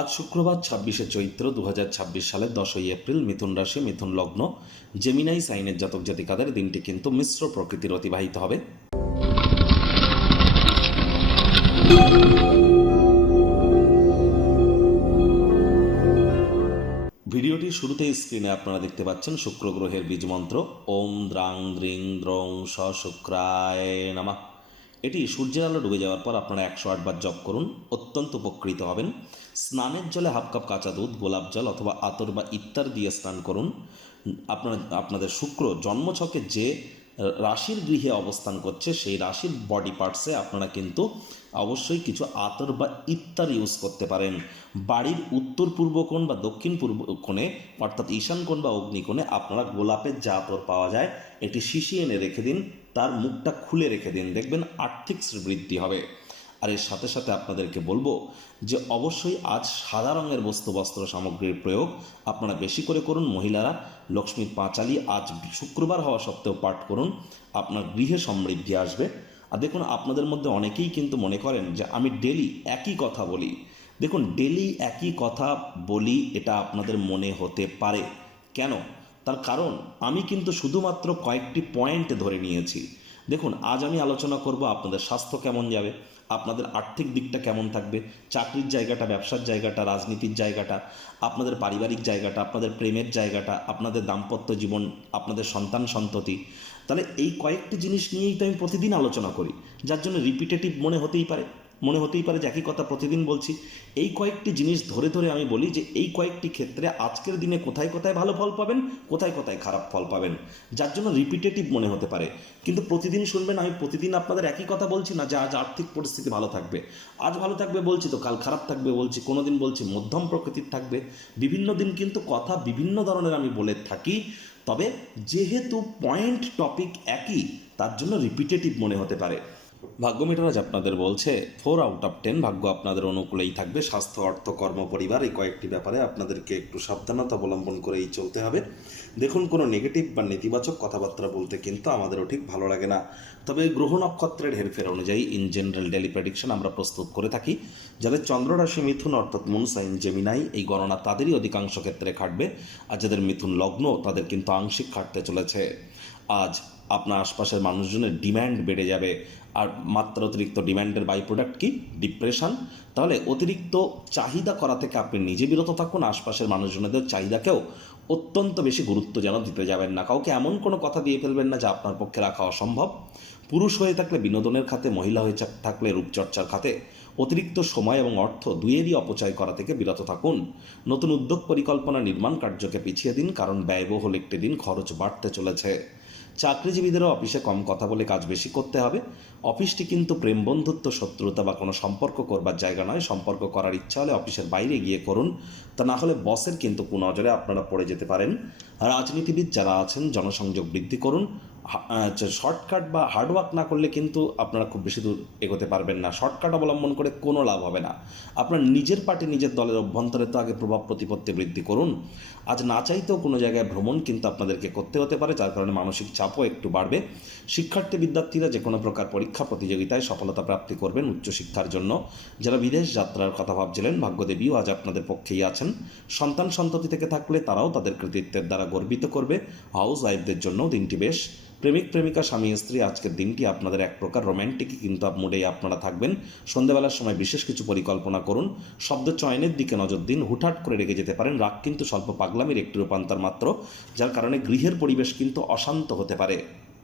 আজ শুক্রবার ২৬শে চৈত্র ২০২৬ সালের ১০ই এপ্রিল। মিথুন রাশি, মিথুন লগ্ন, জেমিনাই সাইনের জাতক জাতিকাদের দিনটি কিন্তু মিশ্র প্রকৃতির অতিবাহিত হবে। ভিডিওটির শুরুতেই স্ক্রিনে আপনারা দেখতে পাচ্ছেন শুক্র গ্রহের বীজ মন্ত্র ওম দ্রাং দ্রিং দ্রং স শুক্রায় নমঃ। এটি সূর্যের আলো ডুবে যাওয়ার পর আপনারা ১০৮ বার জপ করুন, অত্যন্ত উপকৃত হবেন। স্নানের জলে হাফ কাপ কাঁচা দুধ, গোলাপ জল অথবা আতর বা ইত্যার দিয়ে স্নান করুন। আপনাদের শুক্র জন্মছকে যে রাশির গৃহে অবস্থান করছে সেই রাশির বডি পার্টসে আপনারা কিন্তু অবশ্যই কিছু আতর বা ইত্যার ইউজ করতে পারেন। বাড়ির উত্তর পূর্ব কোণ বা দক্ষিণ পূর্ব কোণে অর্থাৎ ঈশান কোণ বা অগ্নিকোণে আপনারা গোলাপের যে আতর পাওয়া যায় এটি শিশিয়ে এনে রেখে দিন, তার মুখটা খুলে রেখে দিন, দেখবেন আর্থিক বৃদ্ধি হবে। আর এর সাথে সাথে আপনাদেরকে বলবো যে অবশ্যই আজ সাদা রঙের বস্ত্র সামগ্রীর প্রয়োগ আপনারা বেশি করে করুন। মহিলারা লক্ষ্মীর পাঁচালি আজ শুক্রবার হওয়া সত্ত্বেও পাঠ করুন, আপনার গৃহে সমৃদ্ধি আসবে। আর দেখুন, আপনাদের মধ্যে অনেকেই কিন্তু মনে করেন যে আমি ডেলি একই কথা বলি। দেখুন, ডেলি একই কথা বলি এটা আপনাদের মনে হতে পারে। কেন? তার কারণ আমি কিন্তু শুধুমাত্র কয়েকটি পয়েন্ট ধরে নিয়েছি। দেখুন, আজ আমি আলোচনা করব আপনাদের স্বাস্থ্য কেমন যাবে, আপনাদের আর্থিক দিকটা কেমন থাকবে, চাকরির জায়গাটা, ব্যবসার জায়গাটা, রাজনীতির জায়গাটা, আপনাদের পারিবারিক জায়গাটা, আপনাদের প্রেমের জায়গাটা, আপনাদের দাম্পত্য জীবন, আপনাদের সন্তান সন্ততি। তাহলে এই কয়েকটি জিনিস নিয়েই তো আমি প্রতিদিন আলোচনা করি, যার জন্য রিপিটেটিভ মনে হতেই পারে যে একই কথা প্রতিদিন বলছি। এই কয়েকটি জিনিস ধরে ধরে আমি বলি যে এই কয়েকটি ক্ষেত্রে আজকের দিনে কোথায় কোথায় ভালো ফল পাবেন, কোথায় কোথায় খারাপ ফল পাবেন, যার জন্য রিপিটেটিভ মনে হতে পারে। কিন্তু প্রতিদিন শুনবেন, আমি প্রতিদিন আপনাদের একই কথা বলছি না যে আজ আর্থিক পরিস্থিতি ভালো থাকবে, আজ ভালো থাকবে বলছি তো কাল খারাপ থাকবে বলছি, কোনো দিন বলছি মধ্যম প্রকৃতির থাকবে, বিভিন্ন দিন কিন্তু কথা বিভিন্ন ধরনের আমি বলে থাকি। তবে যেহেতু পয়েন্ট টপিক একই, তার জন্য রিপিটেটিভ মনে হতে পারে। ভাগ্য মিটার আজ আপনাদের বলছে 4/10, ভাগ্য আপনাদের অনুকূলেই থাকবে। স্বাস্থ্য, অর্থ, কর্ম, পরিবার এই কয়েকটি ব্যাপারে আপনাদেরকে একটু সাবধানতা অবলম্বন করেই চলতে হবে। দেখুন, কোনো নেগেটিভ বা নেতিবাচক কথাবার্তা বলতে কিন্তু আমাদেরও ঠিক ভালো লাগে না। তবে গ্রহ নক্ষত্রের হেরফের অনুযায়ী ইন জেনারেল ডেলি প্রেডিকশন আমরা প্রস্তুত করে থাকি। যাদের চন্দ্র রাশি মিথুন অর্থাৎ মুন সাইন জেমিনাই, এই গণনা তাদেরই অধিকাংশ ক্ষেত্রে খাটবে। আর যাদের মিথুন লগ্ন তাদের কিন্তু আংশিক খাটতে চলেছে। আজ আপনার আশপাশের মানুষজনের ডিম্যান্ড বেড়ে যাবে। আর মাত্রা অতিরিক্ত ডিম্যান্ডের বাই প্রোডাক্ট কি? ডিপ্রেশন। তাহলে অতিরিক্ত চাহিদা করা থেকে আপনি নিজে বিরত থাকুন। আশপাশের মানুষজনদের চাহিদাকেও অত্যন্ত বেশি গুরুত্ব যেন দিতে যাবেন না। কাউকে এমন কোনো কথা দিয়ে ফেলবেন না যা আপনার পক্ষে রাখা অসম্ভব। পুরুষ হয়ে থাকলে বিনোদনের খাতে, মহিলা হয়ে থাকলে রূপচর্চার খাতে অতিরিক্ত সময় এবং অর্থ দুইয়েরই অপচয় করা থেকে বিরত থাকুন। নতুন উদ্যোগ পরিকল্পনা, নির্মাণ কার্যকে পিছিয়ে দিন, কারণ ব্যয়বহুল একটি দিন, খরচ বাড়তে চলেছে। চাকরিজীবীদেরও অফিসে কম কথা বলে কাজ বেশি করতে হবে। অফিসটি কিন্তু প্রেম, বন্ধুত্ব, শত্রুতা বা কোনো সম্পর্ক করবার জায়গা নয়। সম্পর্ক করার ইচ্ছা হলে অফিসের বাইরে গিয়ে করুন, তা না হলে বসের কিন্তু কুনজরে আপনারা পড়ে যেতে পারেন। রাজনীতিবিদ যারা আছেন জনসংযোগ বৃদ্ধি করুন। শর্টকাট বা হার্ডওয়ার্ক না করলে কিন্তু আপনারা খুব বেশি দূর এগোতে পারবেন না। শর্টকাট অবলম্বন করে কোনো লাভ হবে না। আপনার নিজের পার্টি, নিজের দলের অভ্যন্তরে তো আগে প্রভাব প্রতিপত্তি বৃদ্ধি করুন। আজ না চাইতেও কোনো জায়গায় ভ্রমণ কিন্তু আপনাদেরকে করতে হতে পারে, যার কারণে মানসিক চাপও একটু বাড়বে। শিক্ষার্থী বিদ্যার্থীরা যে কোনো প্রকার পরীক্ষা প্রতিযোগিতায় সফলতা প্রাপ্তি করবেন উচ্চশিক্ষার জন্য। যারা বিদেশ যাত্রার কথা ভাবছিলেন, ভাগ্যদেবীও আজ আপনাদের পক্ষেই আছেন। সন্তান সন্ততি থেকে থাকলে তারাও তাদের কৃতিত্বের দ্বারা গর্বিত করবে। হাউস ওয়াইফদের জন্যও দিনটি বেশ। প্রেমিক প্রেমিকা, স্বামী স্ত্রী, আজকের দিনটি আপনাদের এক প্রকার রোম্যান্টিক কিন্তু মুডেই আপনারা থাকবেন। সন্ধ্যাবেলার সময় বিশেষ কিছু পরিকল্পনা করুন। শব্দ চয়নের দিকে নজর দিন। হুটহাট করে রেগে যেতে পারেন। রাগ কিন্তু স্বল্প পাগলামির একটি রূপান্তর মাত্র, যার কারণে গৃহের পরিবেশ কিন্তু অশান্ত হতে পারে।